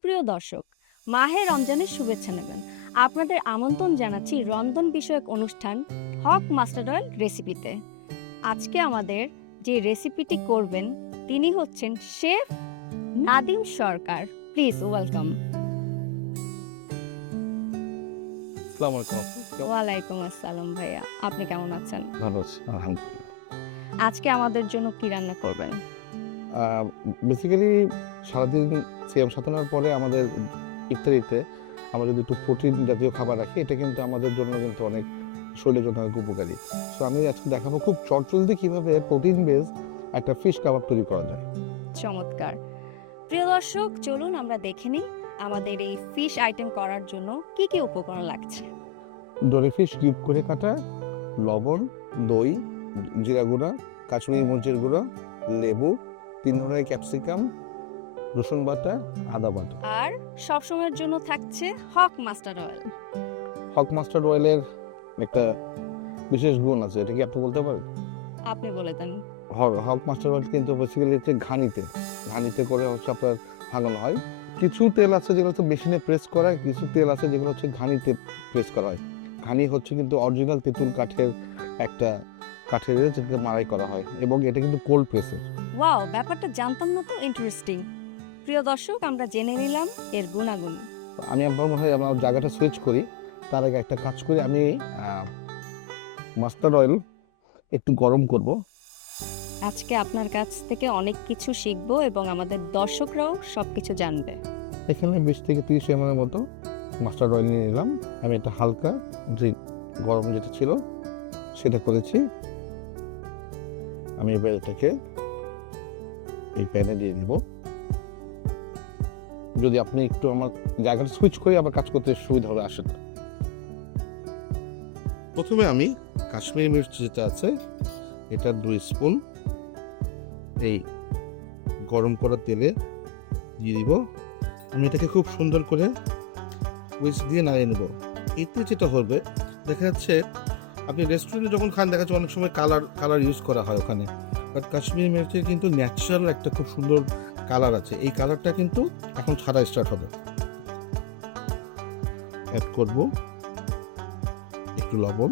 সুপ্রিয় দর্শক, মাহে রমজানের শুভেচ্ছা নেবেন। আপনাদের আমন্ত্রণ জানাচ্ছি রন্ধন বিষয়ক অনুষ্ঠান হক মাস্টার্ড অয়েল রেসিপিতে। আজকে আমাদের যে রেসিপিটি করবেন তিনি হচ্ছেন chef Nadim Sarkar. Please welcome. আসসালামু আলাইকুম। ওয়ালাইকুম আসসালাম ভাইয়া, আপনি কেমন আছেন? ভালো আছি আলহামদুলিল্লাহ। আজকে আমাদের জন্য কি রান্না করবেন? বেসিক্যালি সারাদিন সিয়াম সাধনার পরে আমাদের ইফতারিতে আমরা যদি একটু প্রোটিন জাতীয় খাবার রাখি, এটা কিন্তু আমাদের জন্য কিন্তু অনেক শরীরের জন্য অনেক উপকারী। সো আমি আজকে দেখাবো খুব চটজলদি কিভাবে প্রোটিন বেস একটা ফিশ কাবাব তৈরি করা যায়। চমৎকার। প্রিয় দর্শক, চলুন আমরা দেখে নিই আমাদের এই ফিশ আইটেম করার জন্য কি কি উপকরণ লাগছে। ডোরে ফিশ কিউব করে কাটা, লবণ, দই, জিরা গুঁড়া, কাশ্মীরি মরিচের গুঁড়ো, লেবু, 3 ধরনের ক্যাপসিকাম, রসুন বাটা, আদা বাটা। আর সবসময়ের জন্য থাকছে হক মাস্টার্ড অয়েল। হক মাস্টার্ড অয়েলের একটা বিশেষ গুণ আছে, এটা কি আপনি বলতে পারেন? আপনি বলে দেন। হক মাস্টার্ড অয়েল কিন্তু বেসিক্যালি হচ্ছে ঘানিতে করে হচ্ছে আপনার ভাঙানো হয়। কিছু তেল আছে যেগুলো হচ্ছে মেশিনে প্রেস করা, কিছু তেল আছে যেগুলো হচ্ছে ঘানিতে প্রেস করা হয়। ঘানি হচ্ছে কিন্তু অরিজিনাল তেঁতুল কাঠের যেটাকে মাড়াই করা হয়, এবং এটা কিন্তু কোল্ড প্রেসের। ওয়াও, ব্যাপারটা জানতাম না তো, ইন্টারেস্টিং। প্রিয় দর্শক, আমরা জেনে নিলাম এর গুণাগুণ। আমি আমার মনে হয় আমরা জায়গাটা সুইচ করি, তার আগে একটা কাজ করি, আমি মাস্টার্ড অয়েল একটু গরম করব। আজকে আপনার কাছ থেকে অনেক কিছু শিখবো এবং আমাদের দর্শকরাও সবকিছু জানবে। এখানে 20 থেকে 30 ml এর মতো মাস্টার্ড অয়েল নিয়ে নিলাম। আমি একটা হালকা যে গরম যেটা ছিল সেটা করেছি। আমি এবার এটাকে এই প্যানে দিয়ে দিব। যদি আপনি একটু আমার জায়গাটা সুইচ করে আবার কাজ করতে সুবিধা হবে, আসেন। প্রথমে আমি কাশ্মীরি মির্চ যেটা আছে এটা 2 স্পুন এই গরম করা তেলে দিয়ে দিব। আমি এটাকে খুব সুন্দর করে উইস্ক দিয়ে নাড়িয়ে নেব। এতে যেটা হবে, দেখা যাচ্ছে আপনি রেস্টুরেন্টে যখন খান দেখা যাচ্ছে অনেক সময় কালার ইউজ করা হয় ওখানে, বাট কাশ্মীরি মির্চের কিন্তু ন্যাচারাল একটা খুব সুন্দর কালার আছে। এই কালারটা কিন্তু এখন ছাড়া স্টার্ট হবে। অ্যাড করব একটু লবণ,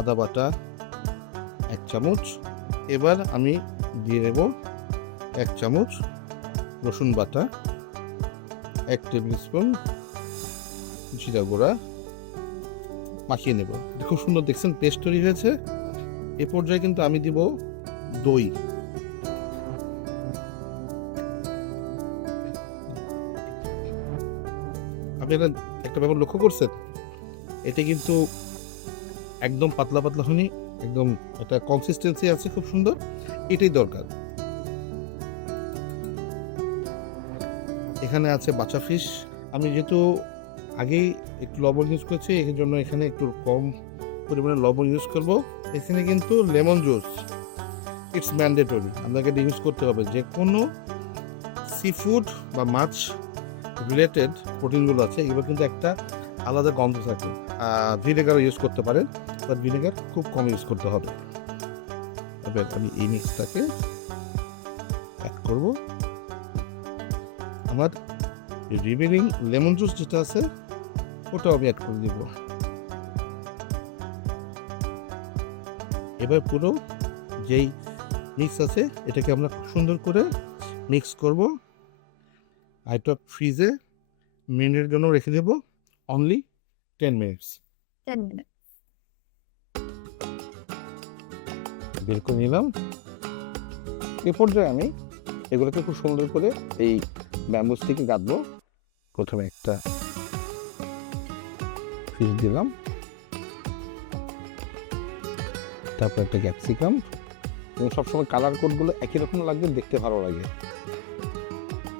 আদা বাটা 1 চামচ। এবার আমি দিয়ে দেব 1 চামচ রসুন বাটা, 1 টেবিল স্পুন জিরা গুঁড়া, মাখিয়ে নেব। খুব সুন্দর দেখছেন পেস্ট তৈরি হয়েছে। এ পর্যায়ে কিন্তু আমি দিব দই। আপনারা একটা ব্যাপার লক্ষ্য করছেন, এটা কিন্তু একদম পাতলা পাতলা হয়নি, একদম একটা কনসিস্টেন্সি আছে খুব সুন্দর, এটাই দরকার। এখানে আছে বাচা ফিশ। আমি যেহেতু আগেই একটু লবণ ইউজ করছি, এর জন্য এখানে একটু কম পরিমাণে লবণ ইউজ করব। এখানে কিন্তু লেমন জুস ইটস ম্যান্ডেটরি, আপনাকে এটা ইউজ করতে হবে। যে কোনো সি ফুড বা মাছ রিলেটেড প্রোটিনগুলো আছে এগুলো কিন্তু একটা আলাদা গন্ধ থাকে। ভিনেগারও ইউজ করতে পারেন, বাট ভিনেগার খুব কম ইউজ করতে হবে। এবার আমি এই মিক্সটাকে অ্যাড করব। আমার রিমেনিং লেমন জুস যেটা আছে ওটাও আমি অ্যাড করে দিব। এবার পুরো যেই মিক্স আছে এটাকে আমরা খুব সুন্দর করে মিক্স করব। আর এটা ফ্রিজে মিনিটের জন্য রেখে দেব, অনলি 10 মিনিটস। 10 মিনিট। বের করে নিলাম। এ পর্যায়ে আমি এগুলোকে খুব সুন্দর করে এই ব্যাম্বু স্টিকে গাঁথবো। প্রথমে একটা ফিশ দিলাম, তারপর একটা ক্যাপসিকাম, এবং সবসময় কালার কোডগুলো একই রকম লাগবে, দেখতে ভালো লাগে।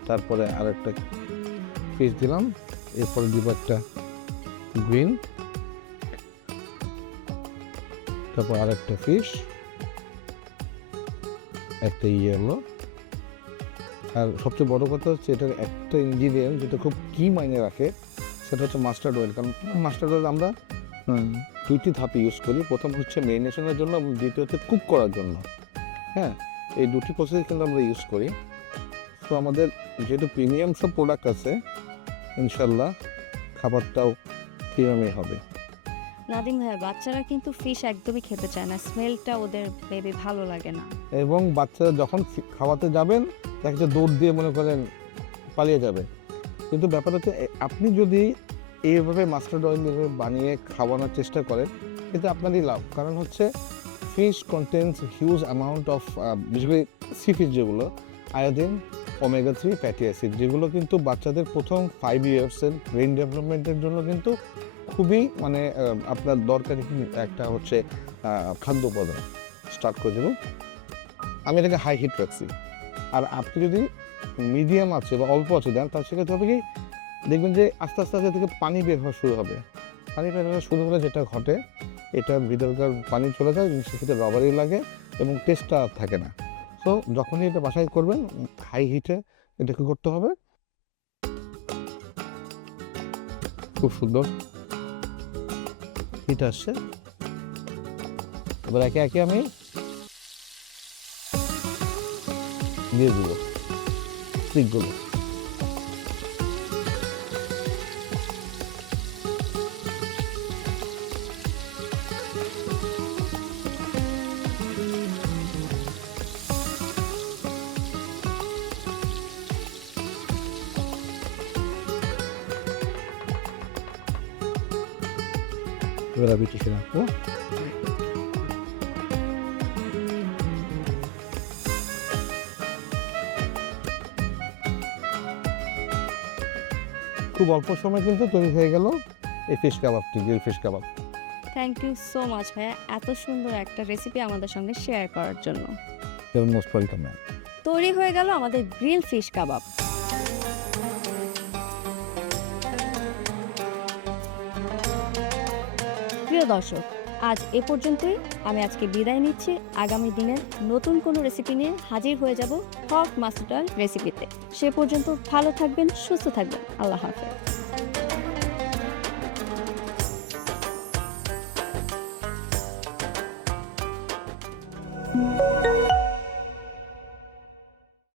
তারপরে আর একটা ফিশ দিলাম, এরপরে দিব একটা গ্রিন, তারপর আর একটা ফিশ, একটা ইয়েলো। আর সবচেয়ে বড় কথা হচ্ছে এটার একটা ইনগ্রিডিয়েন্ট যেটা খুব কি মাইনে রাখে, সেটা হচ্ছে মাস্টার্ড অয়েল। কারণ মাস্টার্ড অয়েল আমরা 2টি ধাপে ইউজ করি। প্রথম হচ্ছে মেরিনেশনের জন্য, দ্বিতীয় হচ্ছে কুক করার জন্য। হ্যাঁ, এই 2টি প্রসেস কিন্তু আমরা ইউজ করি। তো আমাদের যেহেতু প্রিমিয়াম সব প্রোডাক্ট আছে, ইনশাল্লাহ খাবারটাও প্রিমিয়ামই হবে। নাদিম ভাইয়া, বাচ্চারা কিন্তু ফিশ একদমই খেতে চায় না, স্মেলটা ওদের বেবি ভালো লাগে না। এবং বাচ্চারা যখন খাওয়াতে যাবেন দেখা যাচ্ছে দৌড় দিয়ে মনে করেন পালিয়ে যাবে। কিন্তু ব্যাপার হচ্ছে আপনি যদি এইভাবে মাস্টার্ড অয়েল বানিয়ে খাওয়ানোর চেষ্টা করেন, কিন্তু আপনারই লাভ। কারণ হচ্ছে fish contents huge amount of, বিশেষ করে সি ফিশ যেগুলো, আয়োডিন, ওমেগা 3 ফ্যাটি অ্যাসিড, যেগুলো কিন্তু বাচ্চাদের প্রথম 5 ইয়ার্সের ব্রেন ডেভেলপমেন্টের জন্য কিন্তু খুবই মানে আপনার দরকারি একটা হচ্ছে খাদ্য উপাদান। স্টার্ট করে দেবো, আমি এটাকে হাই হিট রাখছি। আর আপনি যদি মিডিয়াম আছে বা অল্প আছে দেন, তার সেক্ষেত্রে হবে কি, দেখবেন যে আস্তে আস্তে আস্তে থেকে পানি বের হওয়া শুরু হবে। পানি বের হওয়া শুরু হলে যেটা ঘটে, এটার ভিতরকার পানি চলে যায়, সেক্ষেত্রে রবারই লাগে এবং টেস্টটা থাকে না। তো যখনই এটা বাসায় করবেন, হাই হিটে এটাকে করতে হবে। খুব সুন্দর হিট আসছে। এবার একে একে আমি দিয়ে দিব স্টিকগুলো। এবার আমি টিকে রাখবো। খুব অল্প সময় কিন্তু তৈরি হয়ে গেল এই ফিশ কাবাবটি, গ্রিল ফিশ কাবাব। থ্যাংক ইউ সো মাচ ভাইয়া, এত সুন্দর একটা রেসিপি আমাদের সঙ্গে শেয়ার করার জন্য। Your most welcome ma'am. তৈরি হয়ে গেল আমাদের গ্রিল ফিশ কাবাব। প্রিয় দর্শক, আজ এ পর্যন্তই। আমি আজকে বিদায় নিচ্ছি। আগামী দিনের নতুন কোনো রেসিপি নিয়ে হাজির হয়ে যাব হক মাস্টার্ড অয়েল রেসিপিতে। সে পর্যন্ত ভালো থাকবেন, সুস্থ থাকবেন। আল্লাহ হাফেজ।